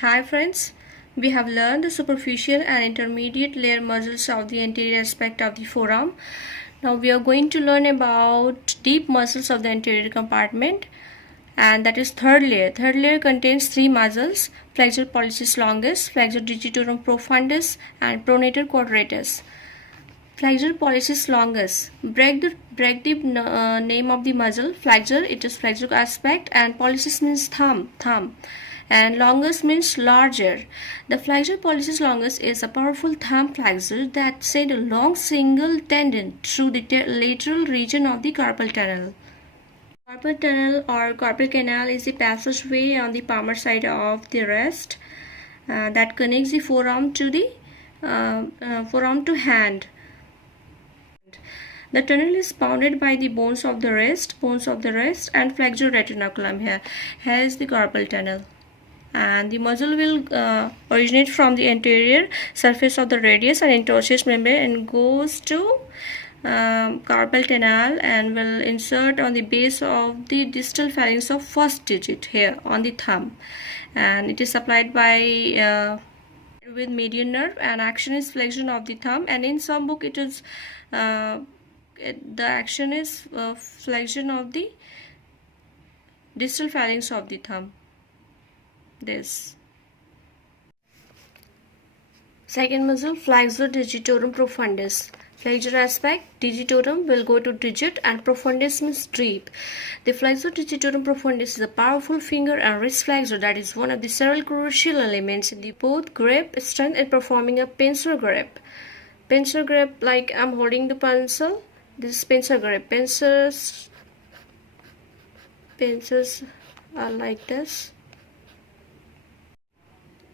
Hi friends, we have learned the superficial and intermediate layer muscles of the anterior aspect of the forearm. Now we are going to learn about deep muscles of the anterior compartment, and that is third layer. Third layer contains three muscles: flexor pollicis longus, flexor digitorum profundus, and pronator quadratus. Flexor pollicis longus. Break the name of the muscle. Flexor, it is flexor aspect, and pollicis means thumb, and longus means larger. The flexor pollicis longus is a powerful thumb flexor that sends a long single tendon through the lateral region of the carpal tunnel. Carpal tunnel or carpal canal is the passageway on the palmar side of the wrist that connects the forearm to the forearm to hand. The tunnel is bounded by the bones of the wrist, and flexor retinaculum. Here is the carpal tunnel, and the muscle will originate from the anterior surface of the radius and interossseous membrane and goes to carpal tunnel and will insert on the base of the distal phalanx of first digit here on the thumb, and it is supplied by with median nerve, and action is flexion of the thumb, and in some book it is the action is flexion of the distal phalanx of the thumb. This second muscle, flexor digitorum profundus. Flexor aspect, digitorum will go to digit and profundus means deep. The flexor digitorum profundus is a powerful finger and wrist flexor that is one of the several crucial elements in the both grip strength and performing a pincer grip. Pincer grip, like I'm holding the pencil. This is pincer grip. Pincers are like this.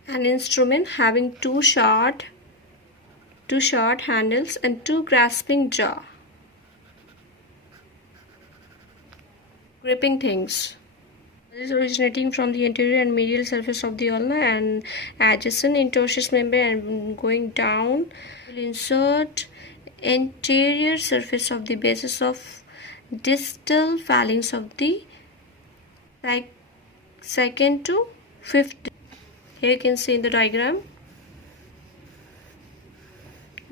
An instrument having two short handles and two grasping jaw. Gripping things. This is originating from the anterior and medial surface of the ulna and adjacent interossseous membrane and going down. Will insert anterior surface of the basis of distal phalanx of the second to fifth. Here you can see in the diagram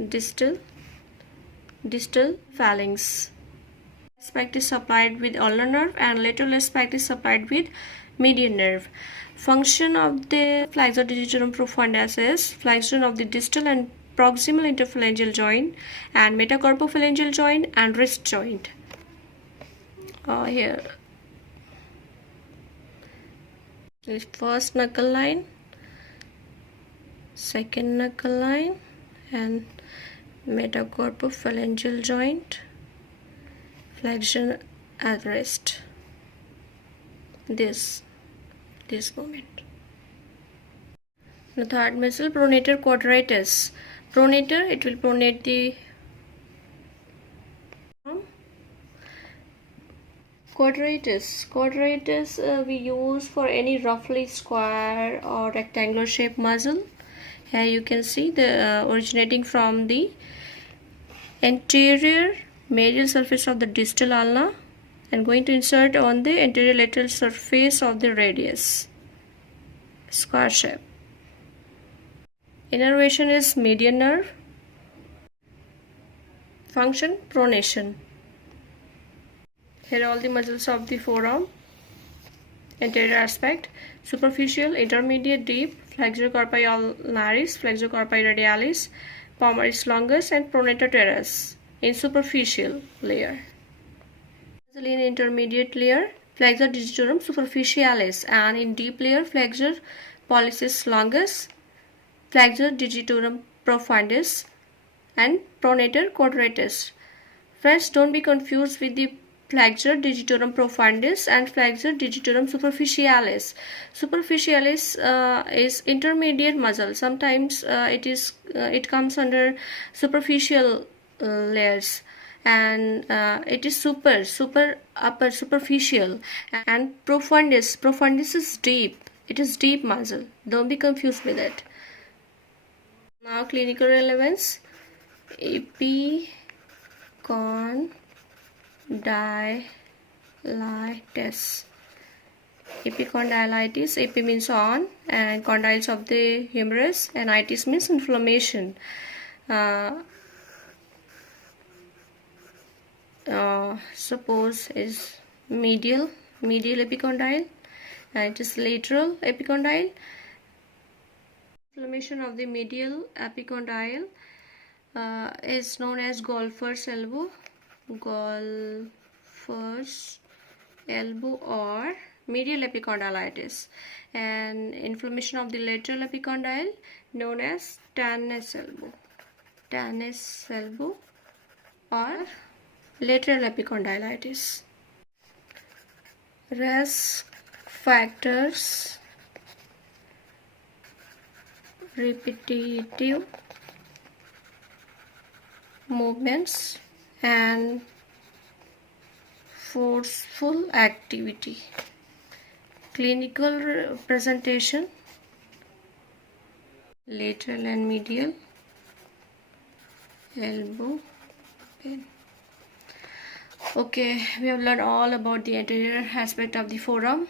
distal phalanx. Aspect is supplied with ulnar nerve and lateral aspect is supplied with median nerve. Function of the flexor digitorum profundus is flexion of the distal and proximal interphalangeal joint and metacarpophalangeal joint and wrist joint. Here is first knuckle line, second knuckle line, and metacarpophalangeal joint, flexion at wrist. This moment. The third muscle, pronator quadratus. Pronator, it will pronate the arm. Quadratus we use for any roughly square or rectangular shaped muscle. Here you can see the originating from the anterior medial surface of the distal ulna and going to insert on the anterior lateral surface of the radius. Square shape. Innervation is median nerve. Function, pronation. Here are all the muscles of the forearm. Anterior aspect, superficial, intermediate, deep, flexor carpi ulnaris, flexor carpi radialis, palmaris longus, and pronator teres in superficial layer. In intermediate layer, flexor digitorum superficialis, and in deep layer, flexor pollicis longus, flexor digitorum profundus, and pronator quadratus. Friends, don't be confused with the flexor digitorum profundus and flexor digitorum superficialis. Superficialis is intermediate muscle. Sometimes it comes under superficial layers, and it is upper superficial, and profundus is deep. It is deep muscle. Don't be confused with it. Now clinical relevance. Epicondylitis. Epicondylitis, epi means on, and condyles of the humerus, and itis means inflammation. Suppose is medial epicondyle, and it is lateral epicondyle. Inflammation of the medial epicondyle is known as golfer's elbow, or medial epicondylitis, and inflammation of the lateral epicondyle known as Tanner's elbow or lateral epicondylitis. Risk factors: repetitive movements and forceful activity. Clinical presentation: lateral and medial elbow pain. Okay, we have learned all about the anterior aspect of the forearm.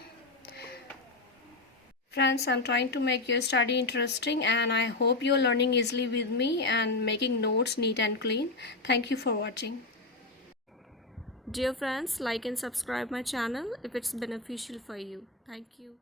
Friends, I'm trying to make your study interesting, and I hope you're learning easily with me and making notes neat and clean. Thank you for watching. Dear friends, like and subscribe my channel if it's beneficial for you. Thank you.